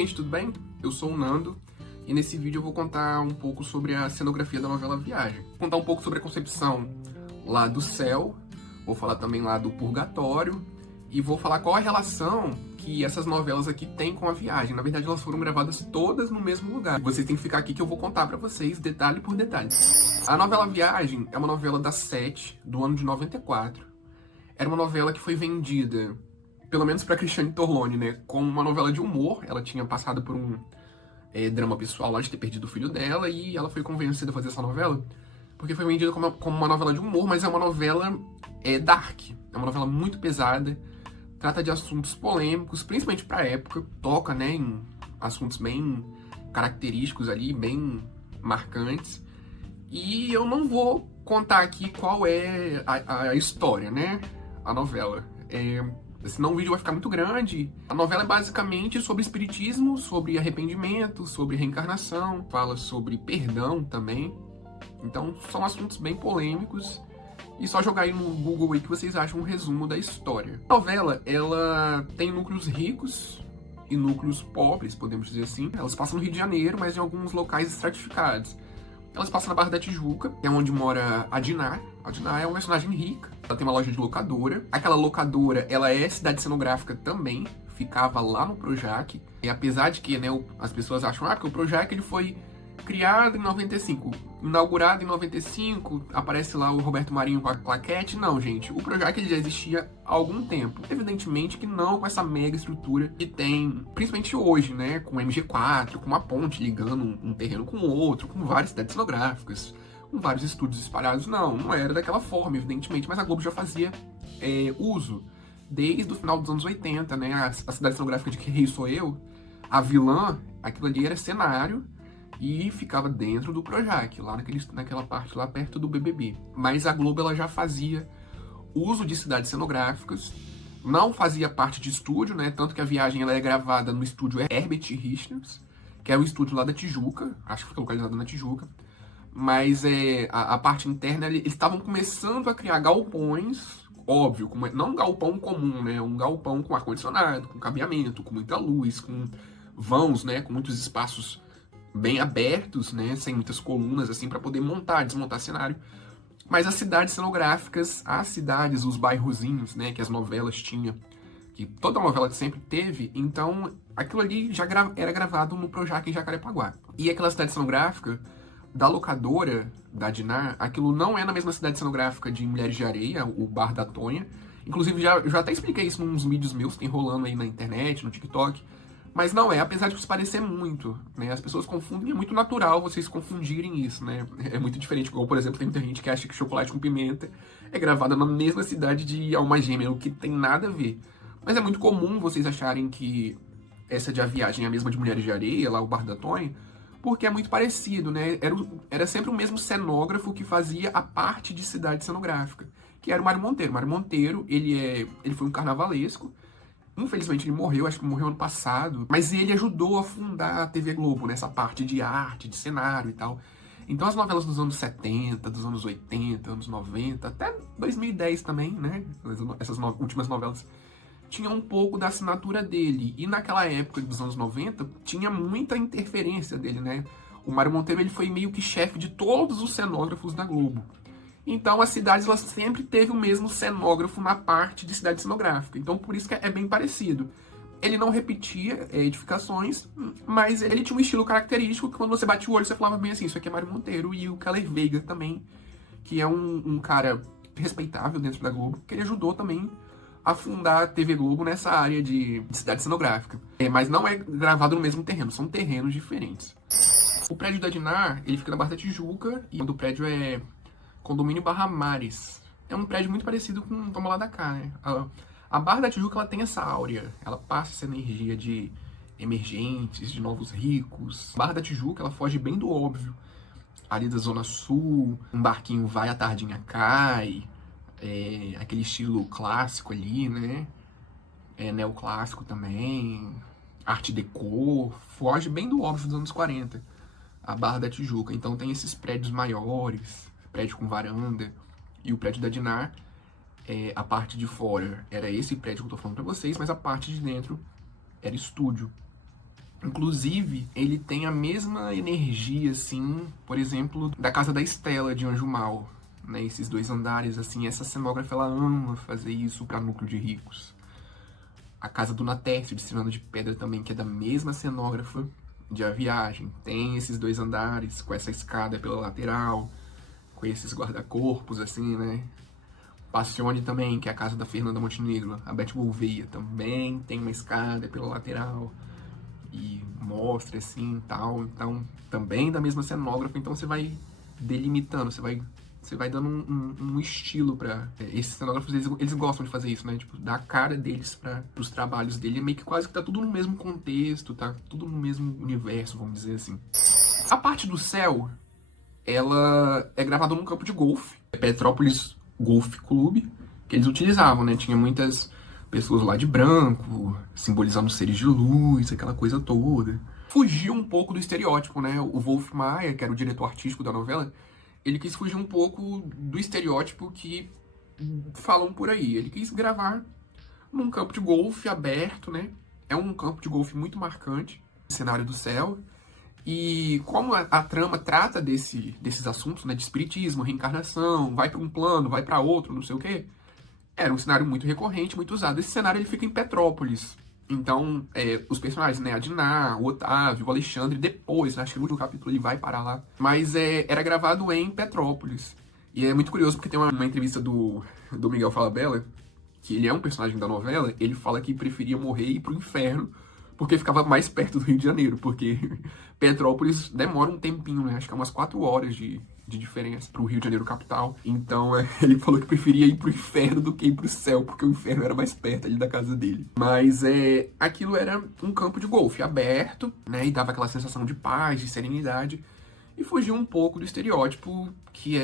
gente, tudo bem? Eu sou o Nando e nesse vídeo eu vou contar um pouco sobre a cenografia da novela Viagem. Vou contar um pouco sobre a concepção lá do céu, vou falar também lá do purgatório e vou falar qual a relação que essas novelas aqui têm com a Viagem. Na verdade, elas foram gravadas todas no mesmo lugar. Vocês têm que ficar aqui que eu vou contar pra vocês detalhe por detalhe. A novela Viagem é uma novela da Sete, do ano de 94. Era uma novela que foi vendida, pelo menos pra Cristiane Torlone, né, como uma novela de humor. Ela tinha passado por um drama pessoal lá de ter perdido o filho dela e ela foi convencida a fazer essa novela porque foi vendida como uma novela de humor, mas é uma novela dark. É uma novela muito pesada, trata de assuntos polêmicos, principalmente pra época, toca, né, em assuntos bem característicos ali, bem marcantes. E eu não vou contar aqui qual é a história, né, a novela. Senão o vídeo vai ficar muito grande. A novela é basicamente sobre espiritismo, sobre arrependimento, sobre reencarnação, fala sobre perdão também. Então são assuntos bem polêmicos. E só jogar aí no Google aí que vocês acham um resumo da história. A novela, ela tem núcleos ricos e núcleos pobres, podemos dizer assim. Elas passam no Rio de Janeiro, mas em alguns locais estratificados. Elas passam na Barra da Tijuca, que é onde mora a Diná. A Diná é uma personagem rica. Ela tem uma loja de locadora. Aquela locadora, ela é cidade cenográfica também. Ficava lá no Projac. E apesar de que, né, as pessoas acham que o Projac ele foi criado em 95, inaugurado em 95, aparece lá o Roberto Marinho com a claquete. Não, gente, o Projac ele já existia há algum tempo. Evidentemente que não com essa mega estrutura que tem, principalmente hoje, né, com o MG4, com uma ponte ligando um terreno com o outro, com várias cidades cenográficas, com vários estúdios espalhados. Não era daquela forma, evidentemente, mas a Globo já fazia uso desde o final dos anos 80, né, a cidade cenográfica de Que Rei Sou Eu, a vilã, aquilo ali era cenário, e ficava dentro do Projac, lá naquela parte lá perto do BBB. Mas a Globo ela já fazia uso de cidades cenográficas, não fazia parte de estúdio, né? Tanto que a Viagem ela é gravada no estúdio Herbert Richards, que é o estúdio lá da Tijuca, acho que fica localizado na Tijuca. Mas a parte interna, eles estavam começando a criar galpões, óbvio, não um galpão comum, né? Um galpão com ar-condicionado, com cabeamento, com muita luz, com vãos, né? Com muitos espaços bem abertos, né, sem muitas colunas, assim, para poder montar, desmontar cenário. Mas as cidades cenográficas, os bairrozinhos, né, que as novelas tinham, que toda novela sempre teve, então aquilo ali já era gravado no Projac em Jacarepaguá. E aquela cidade cenográfica da locadora da Diná, aquilo não é na mesma cidade cenográfica de Mulheres de Areia, o Bar da Tonha. Inclusive, eu já até expliquei isso nos vídeos meus, tem rolando aí na internet, no TikTok. Mas não apesar de se parecer muito, né? As pessoas confundem, é muito natural vocês confundirem isso, né? É muito diferente, como, por exemplo, tem muita gente que acha que Chocolate com Pimenta é gravada na mesma cidade de Alma Gêmea, o que tem nada a ver. Mas é muito comum vocês acharem que essa de A Viagem é a mesma de Mulheres de Areia, lá o Bar da Tonha, porque é muito parecido, né? Era sempre o mesmo cenógrafo que fazia a parte de cidade cenográfica, que era o Mário Monteiro. O Mário Monteiro, ele foi um carnavalesco. Infelizmente ele morreu, acho que morreu ano passado, mas ele ajudou a fundar a TV Globo, nessa parte de arte, de cenário e tal. Então as novelas dos anos 70, dos anos 80, anos 90, até 2010 também, né? Essas últimas novelas tinham um pouco da assinatura dele. E naquela época dos anos 90, tinha muita interferência dele, né? O Mário Monteiro ele foi meio que chefe de todos os cenógrafos da Globo. Então as cidades elas sempre teve o mesmo cenógrafo na parte de cidade cenográfica. Então por isso que é bem parecido. Ele não repetia edificações, mas ele tinha um estilo característico que quando você bate o olho você falava bem assim, isso aqui é Mário Monteiro. E o Keller Veiga também, que é um cara respeitável dentro da Globo, que ele ajudou também a fundar a TV Globo nessa área de cidade cenográfica. Mas não é gravado no mesmo terreno, são terrenos diferentes. O prédio da Diná, ele fica na Barra da Tijuca, e o prédio é Condomínio Barra Mares. É um prédio muito parecido com o Toma Lá da Cá, né? A Barra da Tijuca, ela tem essa áurea. Ela passa essa energia de emergentes, de novos ricos. A Barra da Tijuca, ela foge bem do óbvio. Ali da Zona Sul, um barquinho vai, a tardinha cai. Aquele estilo clássico ali, né? Neoclássico também. Arte déco. Foge bem do óbvio dos anos 40. A Barra da Tijuca. Então tem esses prédios maiores, prédio com varanda, e o prédio da Diná, a parte de fora era esse prédio que eu tô falando pra vocês, mas a parte de dentro era estúdio. Inclusive, ele tem a mesma energia, assim, por exemplo, da Casa da Estela, de Anjo Mal, né? Esses dois andares, assim, essa cenógrafa, ela ama fazer isso para núcleo de ricos. A Casa do Natércio, de Cirano de Pedra também, que é da mesma cenógrafa de A Viagem. Tem esses dois andares, com essa escada pela lateral, com esses guarda-corpos, assim, né? Passione também, que é a casa da Fernanda Montenegro. A Beth Gouveia também tem uma escada pela lateral e mostra assim e tal. Então, também da mesma cenógrafa. Então, você vai delimitando, você vai dando um estilo pra... esses cenógrafos, eles gostam de fazer isso, né? Tipo, dar a cara deles pros trabalhos dele. É meio que quase que tá tudo no mesmo contexto, tá tudo no mesmo universo, vamos dizer assim. A parte do céu, ela é gravada num campo de golfe. É Petrópolis Golf Clube, que eles utilizavam, né? Tinha muitas pessoas lá de branco, simbolizando seres de luz, aquela coisa toda. Fugiu um pouco do estereótipo, né? O Wolf Maia, que era o diretor artístico da novela, ele quis fugir um pouco do estereótipo que falam por aí. Ele quis gravar num campo de golfe aberto, né? É um campo de golfe muito marcante, cenário do céu. E como a trama trata desses assuntos, né, de espiritismo, reencarnação, vai para um plano, vai para outro, não sei o quê, era um cenário muito recorrente, muito usado. Esse cenário ele fica em Petrópolis. Então, os personagens, né, a Diná, o Otávio, o Alexandre, depois, acho que no último capítulo ele vai parar lá. Mas era gravado em Petrópolis. E é muito curioso porque tem uma entrevista do Miguel Falabella, que ele é um personagem da novela, ele fala que preferia morrer e ir pro inferno porque ficava mais perto do Rio de Janeiro, porque Petrópolis demora um tempinho, né? Acho que é umas 4 horas de diferença pro Rio de Janeiro capital. Então, ele falou que preferia ir pro inferno do que ir pro céu, porque o inferno era mais perto ali da casa dele. Mas aquilo era um campo de golfe aberto, né? E dava aquela sensação de paz, de serenidade. E fugiu um pouco do estereótipo que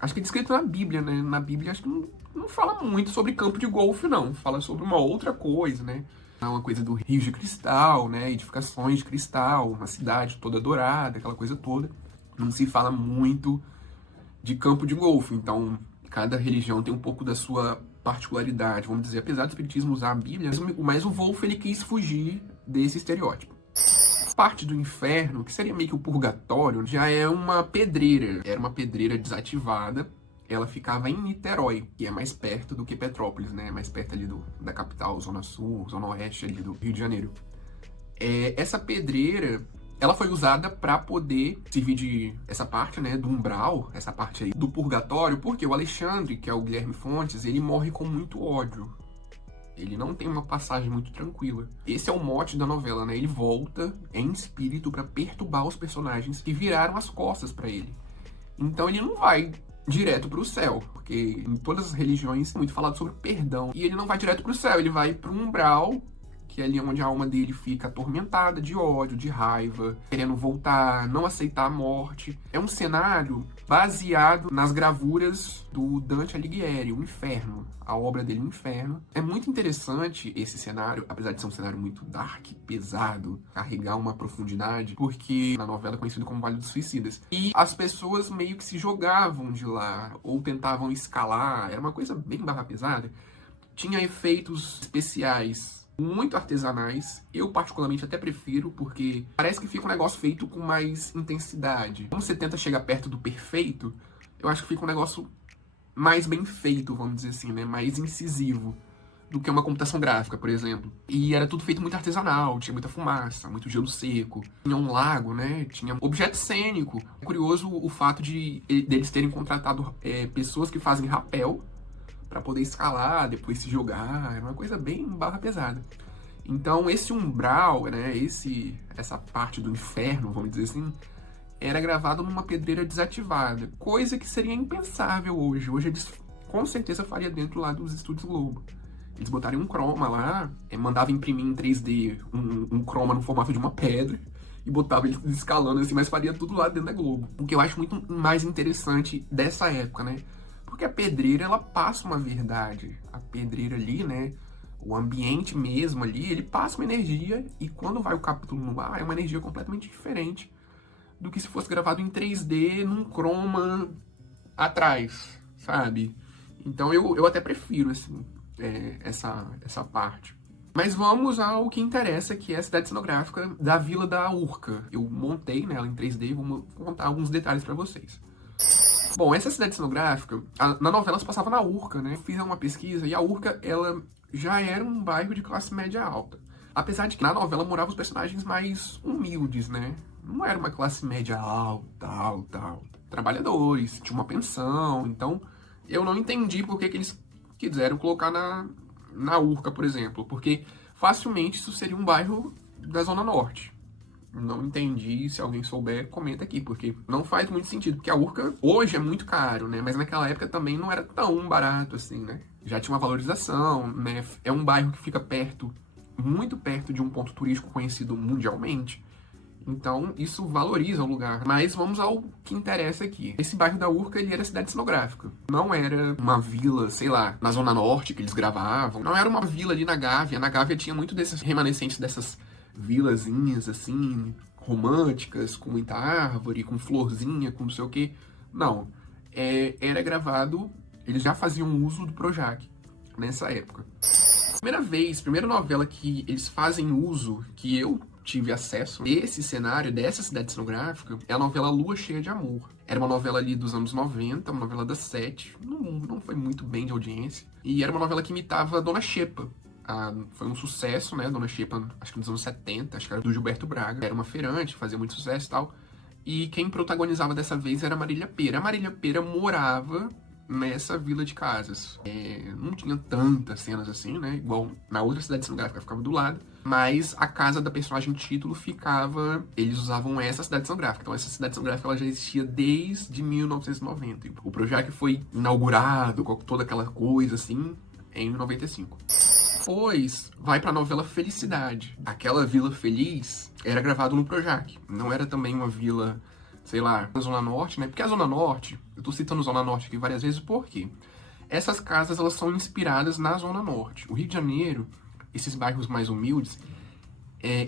acho que é descrito na Bíblia, né? Na Bíblia acho que não fala muito sobre campo de golfe, não. Fala sobre uma outra coisa, né? Uma coisa do Rio de Cristal, né? Edificações de cristal, uma cidade toda dourada, aquela coisa toda. Não se fala muito de campo de golfe. Então, cada religião tem um pouco da sua particularidade, vamos dizer. Apesar do espiritismo usar a Bíblia, mas o Wolff, ele quis fugir desse estereótipo. Parte do inferno, que seria meio que o purgatório, já é uma pedreira. Era uma pedreira desativada. Ela ficava em Niterói, que é mais perto do que Petrópolis, né? Mais perto ali da capital, Zona Sul, Zona Oeste ali do Rio de Janeiro. Essa pedreira, ela foi usada para poder servir de essa parte, né, do umbral, essa parte aí do purgatório, porque o Alexandre, que é o Guilherme Fontes, ele morre com muito ódio. Ele não tem uma passagem muito tranquila. Esse é o mote da novela, né? Ele volta em espírito para perturbar os personagens que viraram as costas para ele. Então ele não vai direto pro céu, porque em todas as religiões é muito falado sobre perdão. E ele não vai direto pro céu, ele vai pro umbral, que é ali onde a alma dele fica atormentada de ódio, de raiva, querendo voltar, não aceitar a morte. É um cenário baseado nas gravuras do Dante Alighieri, o Inferno, a obra dele, o Inferno. É muito interessante esse cenário, apesar de ser um cenário muito dark, pesado, carregar uma profundidade, porque na novela é conhecido como Vale dos Suicidas. E as pessoas meio que se jogavam de lá, ou tentavam escalar, era uma coisa bem barra pesada. Tinha efeitos especiais muito artesanais, eu particularmente até prefiro, porque parece que fica um negócio feito com mais intensidade. Quando você tenta chegar perto do perfeito, eu acho que fica um negócio mais bem feito, vamos dizer assim, né? Mais incisivo do que uma computação gráfica, por exemplo. E era tudo feito muito artesanal, tinha muita fumaça, muito gelo seco, tinha um lago, né? Tinha objeto cênico. É curioso o fato deles terem contratado pessoas que fazem rapel para poder escalar, depois se jogar, era uma coisa bem barra pesada. Então esse umbral, né, essa parte do inferno, vamos dizer assim, era gravado numa pedreira desativada, coisa que seria impensável hoje. Hoje eles com certeza faria dentro lá dos Estúdios Globo. Eles botariam um croma lá, mandavam imprimir em 3D um croma no formato de uma pedra e botava eles escalando assim, mas faria tudo lá dentro da Globo. O que eu acho muito mais interessante dessa época, né? Porque a pedreira, ela passa uma verdade. A pedreira ali, né? O ambiente mesmo ali, ele passa uma energia. E quando vai o capítulo no ar, é uma energia completamente diferente do que se fosse gravado em 3D, num chroma atrás, sabe? Então eu até prefiro, assim, essa parte. Mas vamos ao que interessa, que é a cidade cenográfica da Vila da Urca. Eu montei nela em 3D e vou contar alguns detalhes pra vocês. Bom, essa cidade cenográfica, na novela se passava na Urca, né? Eu fiz uma pesquisa e a Urca, ela já era um bairro de classe média alta. Apesar de que na novela moravam os personagens mais humildes, né? Não era uma classe média alta, alta, alta. Trabalhadores, tinha uma pensão, então eu não entendi por que eles quiseram colocar na Urca, por exemplo, porque facilmente isso seria um bairro da Zona Norte. Não entendi, se alguém souber, comenta aqui, porque não faz muito sentido, porque a Urca hoje é muito caro, né? Mas naquela época também não era tão barato assim, né? Já tinha uma valorização, né? É um bairro que fica perto, muito perto de um ponto turístico conhecido mundialmente. Então, isso valoriza o lugar. Mas vamos ao que interessa aqui. Esse bairro da Urca, ele era cidade cenográfica. Não era uma vila, sei lá, na Zona Norte que eles gravavam. Não era uma vila ali na Gávea. Na Gávea tinha muito desses remanescentes dessas vilazinhas, assim, românticas, com muita árvore, com florzinha, com não sei o quê. Não. Era gravado... Eles já faziam uso do Projac nessa época. Primeira novela que eles fazem uso, que eu tive acesso esse cenário dessa cidade cenográfica, é a novela Lua Cheia de Amor. Era uma novela ali dos anos 90, uma novela das 7, não foi muito bem de audiência. E era uma novela que imitava Dona Xepa. Foi um sucesso, né? Dona Xepa, acho que nos anos 70, acho que era do Gilberto Braga. Era uma feirante, fazia muito sucesso e tal. E quem protagonizava dessa vez era a Marília Pêra. A Marília Pêra morava nessa vila de casas. Não tinha tantas cenas assim, né? Igual na outra cidade cenográfica, ficava do lado. Mas a casa da personagem título ficava... Eles usavam essa cidade cenográfica. Então essa cidade cenográfica ela já existia desde 1990. O Projac foi inaugurado com toda aquela coisa assim em 95. Depois vai pra novela Felicidade. Aquela Vila Feliz era gravado no Projac. Não era também uma vila... sei lá, na Zona Norte, né? Porque a Zona Norte, eu tô citando Zona Norte aqui várias vezes, porque essas casas, elas são inspiradas na Zona Norte. O Rio de Janeiro, esses bairros mais humildes,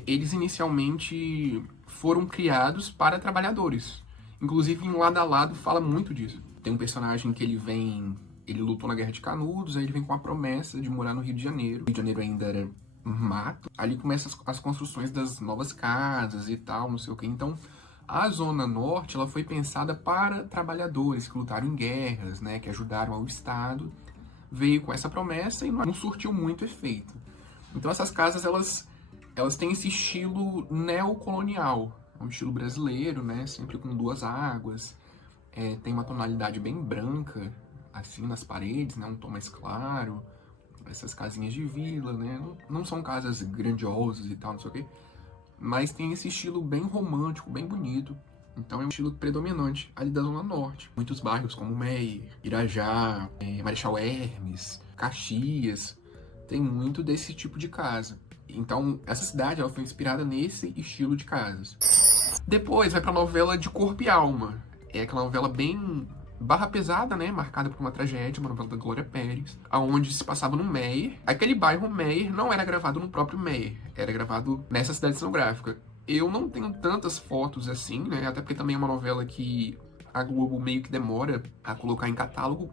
eles inicialmente foram criados para trabalhadores. Inclusive, em Lado a Lado fala muito disso. Tem um personagem que ele lutou na Guerra de Canudos, aí ele vem com a promessa de morar no Rio de Janeiro. O Rio de Janeiro ainda era um mato. Ali começam as construções das novas casas e tal, não sei o quê. Então, a Zona Norte, ela foi pensada para trabalhadores que lutaram em guerras, né, que ajudaram ao Estado. Veio com essa promessa e não surtiu muito efeito. Então essas casas, elas têm esse estilo neocolonial, um estilo brasileiro, né, sempre com duas águas. Tem uma tonalidade bem branca, assim, nas paredes, né, um tom mais claro. Essas casinhas de vila, né, não são casas grandiosas e tal, não sei o quê. Mas tem esse estilo bem romântico, bem bonito. Então é um estilo predominante ali da Zona Norte. Muitos bairros como Meier, Irajá, Marechal Hermes, Caxias, tem muito desse tipo de casa. Então essa cidade ela foi inspirada nesse estilo de casas. Depois vai pra novela De Corpo e Alma. É aquela novela bem barra pesada, né? Marcada por uma tragédia, uma novela da Glória Pérez, aonde se passava no Meier. Aquele bairro Meier não era gravado no próprio Meier, era gravado nessa cidade cenográfica. Eu não tenho tantas fotos assim, né? Até porque também é uma novela que a Globo meio que demora a colocar em catálogo,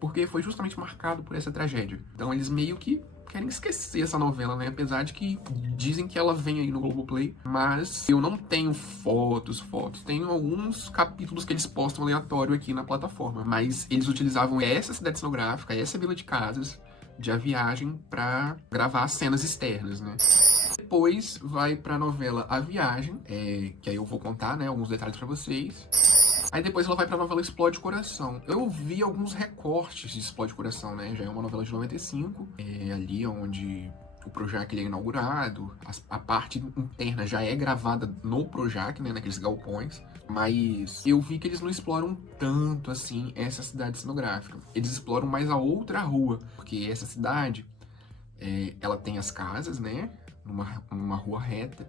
porque foi justamente marcado por essa tragédia. Então eles meio que querem esquecer essa novela, né? Apesar de que dizem que ela vem aí no Globoplay, mas eu não tenho fotos. Tenho alguns capítulos que eles postam aleatório aqui na plataforma, mas eles utilizavam essa cidade cenográfica, essa vila de casas, de A Viagem, pra gravar cenas externas, né? Depois vai pra novela A Viagem, que aí eu vou contar, né, alguns detalhes pra vocês. Aí depois ela vai pra novela Explode Coração. Eu vi alguns recortes de Explode Coração, né? Já é uma novela de 95, ali onde o Projac ele é inaugurado, a parte interna já é gravada no Projac, né? Naqueles galpões. Mas eu vi que eles não exploram tanto, assim, essa cidade cenográfica. Eles exploram mais a outra rua, porque essa cidade, ela tem as casas, né? Numa rua reta.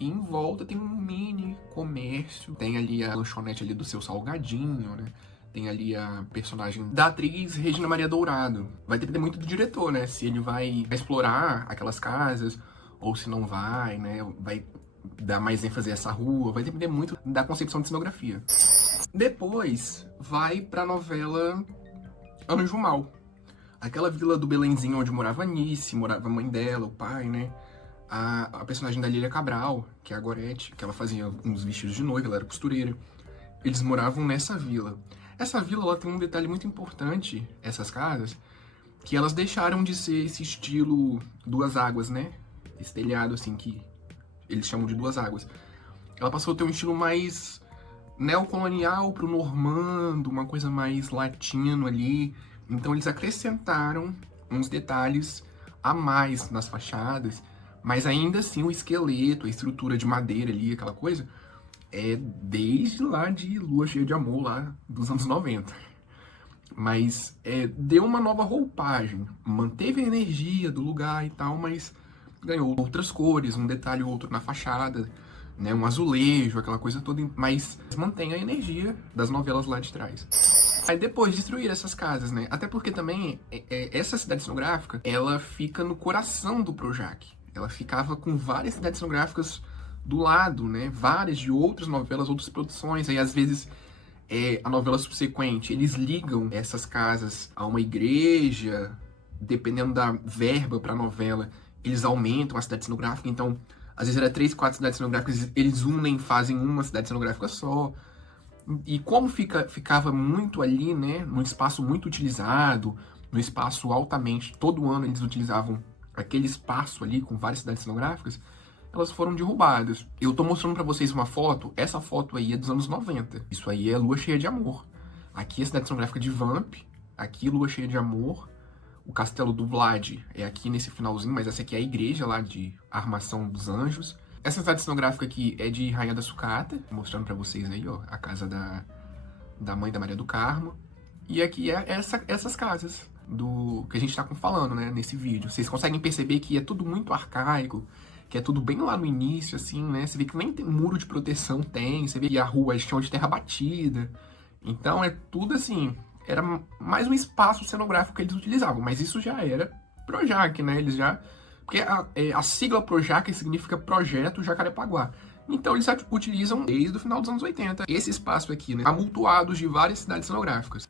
E em volta tem um mini comércio, tem ali a lanchonete ali do Seu Salgadinho, né? Tem ali a personagem da atriz Regina Maria Dourado. Vai depender muito do diretor, né? Se ele vai explorar aquelas casas ou se não vai, né? Vai dar mais ênfase a essa rua. Vai depender muito da concepção de cenografia. Depois vai pra novela Anjo Mal. Aquela vila do Belenzinho onde morava a Nice, morava a mãe dela, o pai, né? A personagem da Lília Cabral, que é a Gorete, que ela fazia uns vestidos de noiva, ela era costureira. Eles moravam nessa vila. Essa vila, ela tem um detalhe muito importante, essas casas, que elas deixaram de ser esse estilo duas águas, né? Esse telhado, assim, que eles chamam de duas águas. Ela passou a ter um estilo mais neocolonial pro normando, uma coisa mais latino ali. Então eles acrescentaram uns detalhes a mais nas fachadas, mas ainda assim o esqueleto, a estrutura de madeira ali, aquela coisa, é desde lá de Lua Cheia de Amor, lá dos anos 90. Mas deu uma nova roupagem, manteve a energia do lugar e tal, mas ganhou outras cores, um detalhe ou outro na fachada, né, um azulejo, aquela coisa toda, mas mantém a energia das novelas lá de trás. Aí depois destruir essas casas, né? Até porque também essa cidade cenográfica, ela fica no coração do Projac. Ela ficava com várias cidades cenográficas do lado, né? Várias de outras novelas, outras produções. Aí às vezes a novela subsequente, eles ligam essas casas a uma igreja, dependendo da verba para a novela, eles aumentam a cidade cenográfica. Então, às vezes era 3, 4 cidades cenográficas, eles unem, fazem uma cidade cenográfica só. E como ficava muito ali, né, num espaço muito utilizado, num espaço altamente, todo ano eles utilizavam aquele espaço ali com várias cidades cenográficas, elas foram derrubadas. Eu tô mostrando pra vocês uma foto, essa foto aí é dos anos 90. Isso aí é Lua Cheia de Amor. Aqui é a cidade cenográfica de Vamp, aqui Lua Cheia de Amor. O Castelo do Vlad é aqui nesse finalzinho, mas essa aqui é a igreja lá de Armação dos Anjos. Essa cidade cenográfica aqui é de Rainha da Sucata, mostrando pra vocês aí, ó, a casa da mãe da Maria do Carmo. E aqui é essas casas do que a gente tá falando, né, nesse vídeo. Vocês conseguem perceber que é tudo muito arcaico, que é tudo bem lá no início, assim, né? Você vê que nem tem muro de proteção, você vê que a rua é chão de terra batida. Então é tudo assim, era mais um espaço cenográfico que eles utilizavam, mas isso já era Projac, né? Eles já... Porque a sigla Projac significa Projeto Jacarepaguá. Então eles utilizam desde o final dos anos 80 esse espaço aqui, né? Amontoados de várias cidades cenográficas.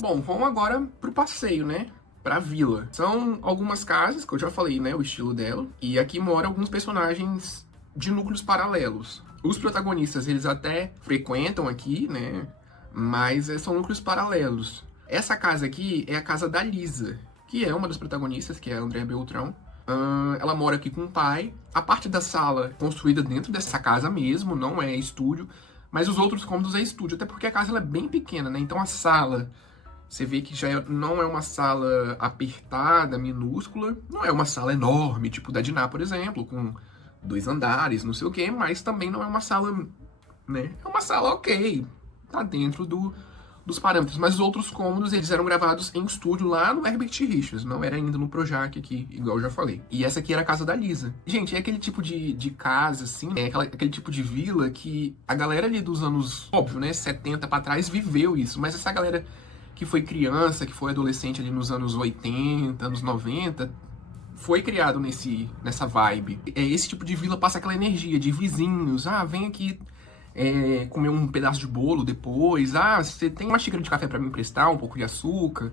Bom, vamos agora pro passeio, né? Pra vila. São algumas casas, que eu já falei, né? O estilo dela. E aqui moram alguns personagens de núcleos paralelos. Os protagonistas, eles até frequentam aqui, né? Mas são núcleos paralelos. Essa casa aqui é a casa da Lisa, que é uma das protagonistas, que é a Andréa Beltrão. Ela mora aqui com o pai. A parte da sala é construída dentro dessa casa mesmo, não é estúdio. Mas os outros cômodos é estúdio, até porque a casa ela é bem pequena, né? Então a sala, você vê que já não é uma sala apertada, minúscula. Não é uma sala enorme, tipo da Diná, por exemplo, com 2 andares, não sei o quê. Mas também não é uma sala, né? É uma sala ok, tá dentro dos parâmetros, mas os outros cômodos, eles eram gravados em estúdio lá no Herbert Richards, não era ainda no Projac aqui, igual eu já falei. E essa aqui era a casa da Lisa. Gente, é aquele tipo de casa, assim, é aquele tipo de vila que a galera ali dos anos, óbvio, né, 70 pra trás viveu isso, mas essa galera que foi criança, que foi adolescente ali nos anos 80, anos 90, foi criado nessa vibe. Esse tipo de vila passa aquela energia de vizinhos, vem aqui comer um pedaço de bolo depois, você tem uma xícara de café para me emprestar, um pouco de açúcar,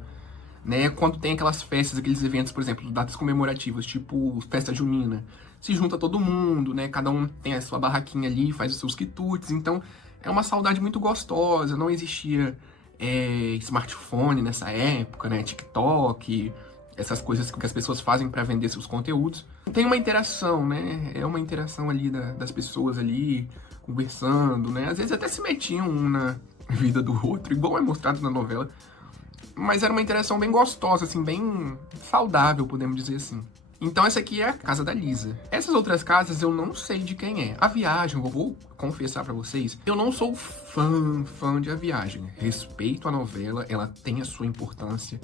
né? Quando tem aquelas festas, aqueles eventos, por exemplo, datas comemorativas, tipo festa junina, se junta todo mundo, né? Cada um tem a sua barraquinha ali, faz os seus quitutes, então é uma saudade muito gostosa. Não existia smartphone nessa época, né? TikTok, essas coisas que as pessoas fazem para vender seus conteúdos. Tem uma interação, né? É uma interação ali das pessoas ali, conversando, né? Às vezes até se metiam um na vida do outro, igual é mostrado na novela. Mas era uma interação bem gostosa, assim, bem saudável, podemos dizer assim. Então essa aqui é a casa da Lisa. Essas outras casas eu não sei de quem é. A Viagem, eu vou confessar pra vocês, eu não sou fã de A Viagem. Respeito a novela, ela tem a sua importância,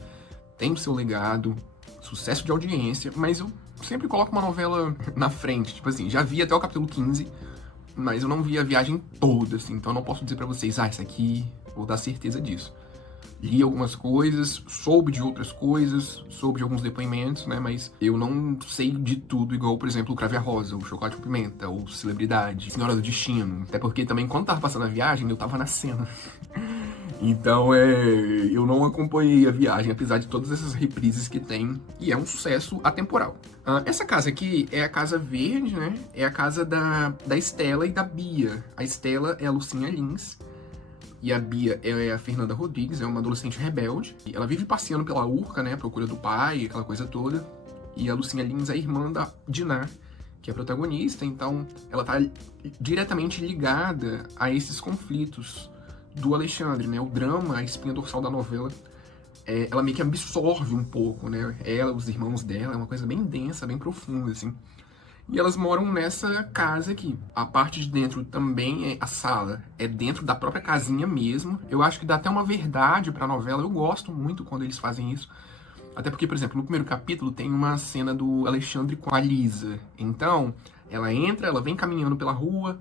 tem o seu legado, sucesso de audiência, mas eu sempre coloco uma novela na frente. Tipo assim, já vi até o capítulo 15, mas eu não vi a viagem toda, assim, então eu não posso dizer pra vocês, essa aqui, vou dar certeza disso. Li algumas coisas, soube de outras coisas, soube de alguns depoimentos, né, mas eu não sei de tudo, igual, por exemplo, o Crave a Rosa, o Chocolate com Pimenta, ou Celebridade, Senhora do Destino. Até porque também, quando tava passando a viagem, eu tava na cena. Então, eu não acompanhei a viagem, apesar de todas essas reprises que tem, e é um sucesso atemporal. Essa casa aqui é a Casa Verde, né? É a casa da Estela e da Bia. A Estela é a Lucinha Lins, e a Bia é a Fernanda Rodrigues, é uma adolescente rebelde. E ela vive passeando pela Urca, né? À procura do pai, aquela coisa toda. E a Lucinha Lins é a irmã da Diná, que é a protagonista, então ela tá diretamente ligada a esses conflitos do Alexandre, né? O drama, a espinha dorsal da novela, ela meio que absorve um pouco, né? Ela, os irmãos dela, é uma coisa bem densa, bem profunda, assim. E elas moram nessa casa aqui. A parte de dentro também, a sala, é dentro da própria casinha mesmo. Eu acho que dá até uma verdade pra novela. Eu gosto muito quando eles fazem isso. Até porque, por exemplo, no primeiro capítulo tem uma cena do Alexandre com a Lisa. Então, ela entra, ela vem caminhando pela rua,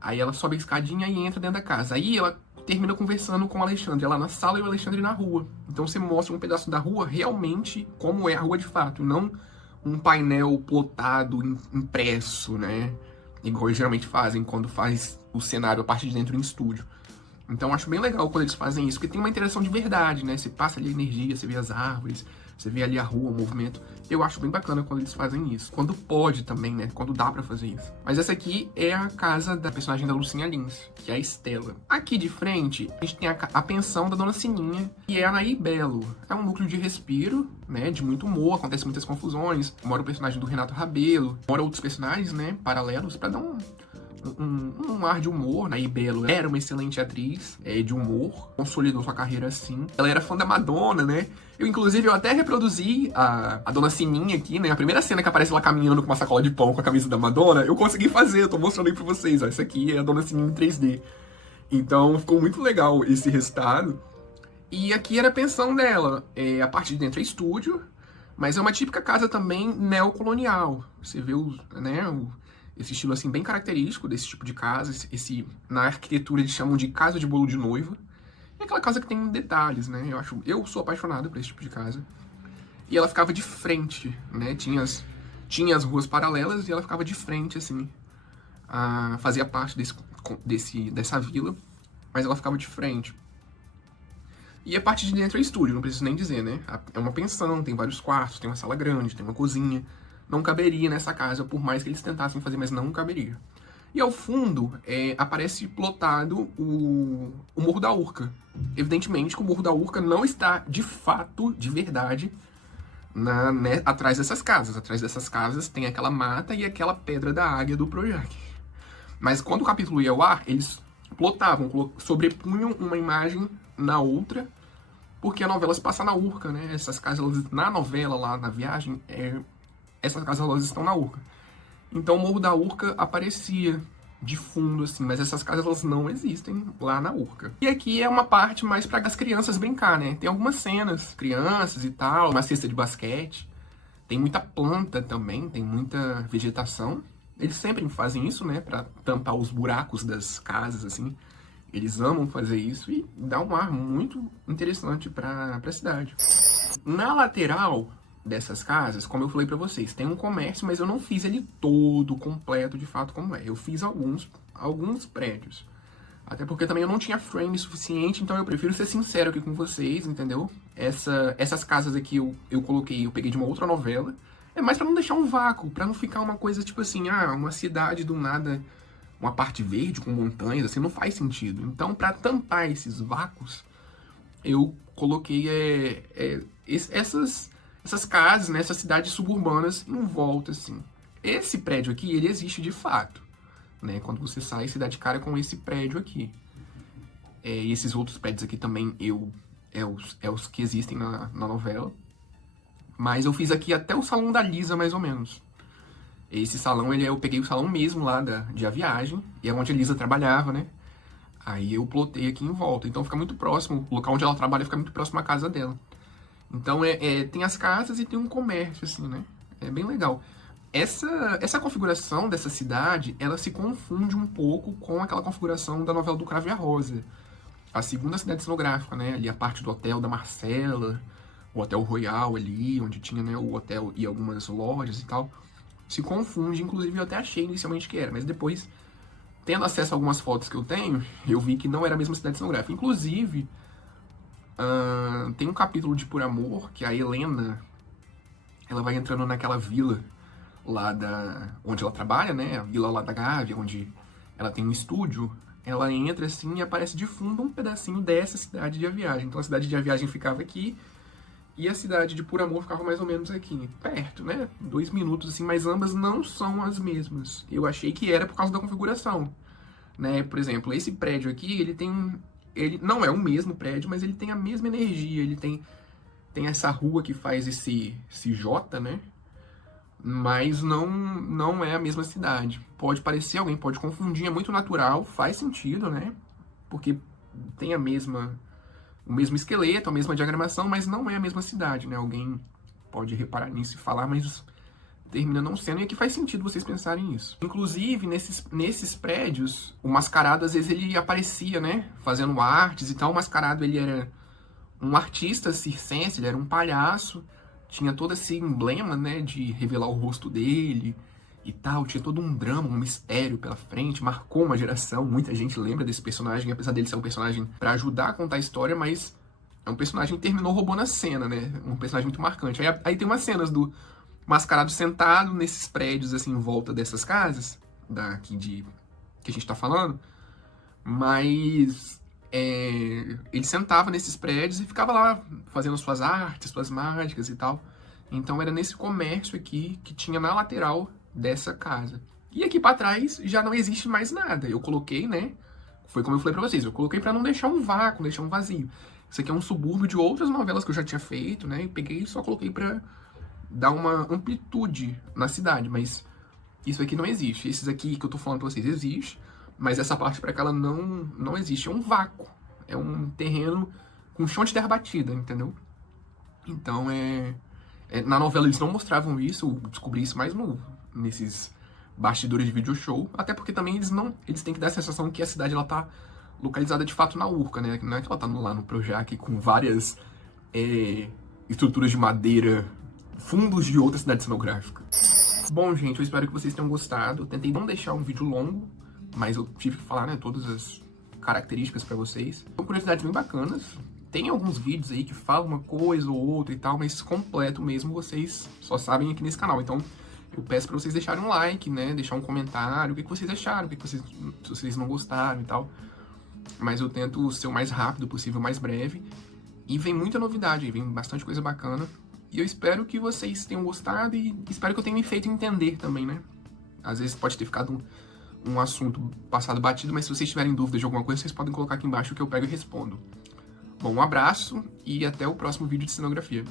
aí ela sobe a escadinha e entra dentro da casa. Aí ela termina conversando com o Alexandre, ela na sala e o Alexandre na rua. Então você mostra um pedaço da rua realmente como é a rua de fato, não um painel plotado, impresso, né? Igual eles geralmente fazem quando faz o cenário a parte de dentro em estúdio. Então acho bem legal quando eles fazem isso, porque tem uma interação de verdade, né? Você passa ali a energia, você vê as árvores, você vê ali a rua, o movimento. Eu acho bem bacana quando eles fazem isso. Quando pode também, né? Quando dá pra fazer isso. Mas essa aqui é a casa da personagem da Lucinha Lins, que é a Estela. Aqui de frente, a gente tem a pensão da Dona Sininha, que é a Anaí Belo. É um núcleo de respiro, né? De muito humor, acontece muitas confusões. Mora o personagem do Renato Rabelo, mora outros personagens, né? Paralelos, pra dar um ar de humor, né? E Belo era uma excelente atriz de humor, consolidou sua carreira assim. Ela era fã da Madonna, né? Inclusive, eu até reproduzi a Dona Sininha aqui, né? A primeira cena que aparece ela caminhando com uma sacola de pão com a camisa da Madonna, eu consegui fazer, eu tô mostrando aí pra vocês, ó. Essa aqui é a Dona Sininha em 3D. Então, ficou muito legal esse resultado. E aqui era a pensão dela. A parte de dentro é estúdio, mas é uma típica casa também neocolonial. Você vê esse estilo assim bem característico desse tipo de casa, na arquitetura eles chamam de casa de bolo de noiva. É aquela casa que tem detalhes, né? Eu sou apaixonado por esse tipo de casa. E ela ficava de frente, né? Tinha as ruas paralelas e ela ficava de frente, assim. Fazia parte dessa vila, mas ela ficava de frente. E a parte de dentro é estúdio, não preciso nem dizer, né? É uma pensão, tem vários quartos, tem uma sala grande, tem uma cozinha. Não caberia nessa casa, por mais que eles tentassem fazer, mas não caberia. E ao fundo, aparece plotado o Morro da Urca. Evidentemente que o Morro da Urca não está, de fato, de verdade, atrás dessas casas. Atrás dessas casas tem aquela mata e aquela pedra da águia do Projac. Mas quando o capítulo ia ao ar, eles plotavam, sobrepunham uma imagem na outra, porque a novela se passa na Urca, né? Essas casas, na novela, lá na viagem, essas casas elas estão na Urca. Então o Morro da Urca aparecia de fundo, assim, mas essas casas elas não existem lá na Urca. E aqui é uma parte mais para as crianças brincar, né? Tem algumas cenas, crianças e tal, uma cesta de basquete. Tem muita planta também, tem muita vegetação. Eles sempre fazem isso, né? Para tampar os buracos das casas, assim. Eles amam fazer isso e dá um ar muito interessante para a cidade. Na lateral dessas casas, como eu falei pra vocês, tem um comércio, mas eu não fiz ele todo, completo, de fato, como é. Eu fiz alguns prédios. Até porque também eu não tinha frame suficiente, então eu prefiro ser sincero aqui com vocês, entendeu? Essas casas aqui eu peguei de uma outra novela. É mais pra não deixar um vácuo, pra não ficar uma coisa tipo assim, uma cidade do nada, uma parte verde com montanhas, assim, não faz sentido. Então, pra tampar esses vácuos, eu coloquei essas casas, né, essas cidades suburbanas em volta, assim. Esse prédio aqui, ele existe de fato, né? Quando você sai, você dá de cara com esse prédio aqui. E esses outros prédios aqui também, os que existem na novela. Mas eu fiz aqui até o salão da Lisa, mais ou menos. Esse salão, eu peguei o salão mesmo lá de A Viagem, e é onde a Lisa trabalhava, né? Aí eu plotei aqui em volta. Então fica muito próximo, o local onde ela trabalha fica muito próximo à casa dela. Então tem as casas e tem um comércio, assim, né? É bem legal. Essa configuração dessa cidade, ela se confunde um pouco com aquela configuração da novela do Cravo e a Rosa. A segunda cidade cenográfica, né? Ali a parte do hotel da Marcela, o Hotel Royal ali, onde tinha, né, o hotel e algumas lojas e tal. Se confunde, inclusive eu até achei inicialmente que era, mas depois, tendo acesso a algumas fotos que eu tenho, eu vi que não era a mesma cidade cenográfica. Inclusive, Tem um capítulo de Por Amor que a Helena, ela vai entrando naquela vila lá onde ela trabalha, né? A vila lá da Gávea, onde ela tem um estúdio. Ela entra assim e aparece de fundo um pedacinho dessa cidade de A Viagem. Então a cidade de A Viagem ficava aqui e a cidade de Por Amor ficava mais ou menos aqui, perto, né? 2 minutos assim, mas ambas não são as mesmas. Eu achei que era por causa da configuração, né? Por exemplo, esse prédio aqui, ele não é o mesmo prédio, mas ele tem a mesma energia, ele tem essa rua que faz esse J, né? Mas não é a mesma cidade. Pode parecer, alguém pode confundir, é muito natural, faz sentido, né? Porque tem o mesmo esqueleto, a mesma diagramação, mas não é a mesma cidade, né? Alguém pode reparar nisso e falar, mas termina não sendo, e aqui faz sentido vocês pensarem isso. Inclusive, nesses prédios, o Mascarado, às vezes, ele aparecia, né? Fazendo artes e tal. O Mascarado, ele era um artista circense, ele era um palhaço, tinha todo esse emblema, né, de revelar o rosto dele e tal, tinha todo um drama, um mistério pela frente, marcou uma geração, muita gente lembra desse personagem, apesar dele ser um personagem para ajudar a contar a história, mas é um personagem que terminou roubando a cena, né, um personagem muito marcante. Aí tem umas cenas do Mascarado sentado nesses prédios, assim, em volta dessas casas, que a gente tá falando, mas ele sentava nesses prédios e ficava lá fazendo suas artes, suas mágicas e tal. Então era nesse comércio aqui que tinha na lateral dessa casa. E aqui pra trás já não existe mais nada. Eu coloquei, né? Foi como eu falei pra vocês, eu coloquei pra não deixar um vácuo, deixar um vazio. Isso aqui é um subúrbio de outras novelas que eu já tinha feito, né? E peguei e só coloquei pra dar uma amplitude na cidade, mas isso aqui não existe. Esses aqui que eu tô falando pra vocês existe, mas essa parte pra cá ela não existe. É um vácuo. É um terreno com chão de terra batida, entendeu? Então na novela eles não mostravam isso, eu descobri isso mais nesses bastidores de video show, até porque também eles têm que dar a sensação que a cidade ela tá localizada de fato na Urca, né? Não é que ela tá lá no Projac com várias estruturas de madeira, fundos de outra cidade cenográfica. Bom, gente, eu espero que vocês tenham gostado. Eu tentei não deixar um vídeo longo, mas eu tive que falar, né, todas as características pra vocês. São curiosidades bem bacanas. Tem alguns vídeos aí que falam uma coisa ou outra e tal, mas completo mesmo vocês só sabem aqui nesse canal. Então, eu peço pra vocês deixarem um like, né, deixar um comentário, o que vocês acharam, se vocês não gostaram e tal. Mas eu tento ser o mais rápido possível, o mais breve. E vem muita novidade, vem bastante coisa bacana. E eu espero que vocês tenham gostado e espero que eu tenha me feito entender também, né? Às vezes pode ter ficado um assunto passado batido, mas se vocês tiverem dúvidas de alguma coisa, vocês podem colocar aqui embaixo que eu pego e respondo. Bom, um abraço e até o próximo vídeo de cenografia.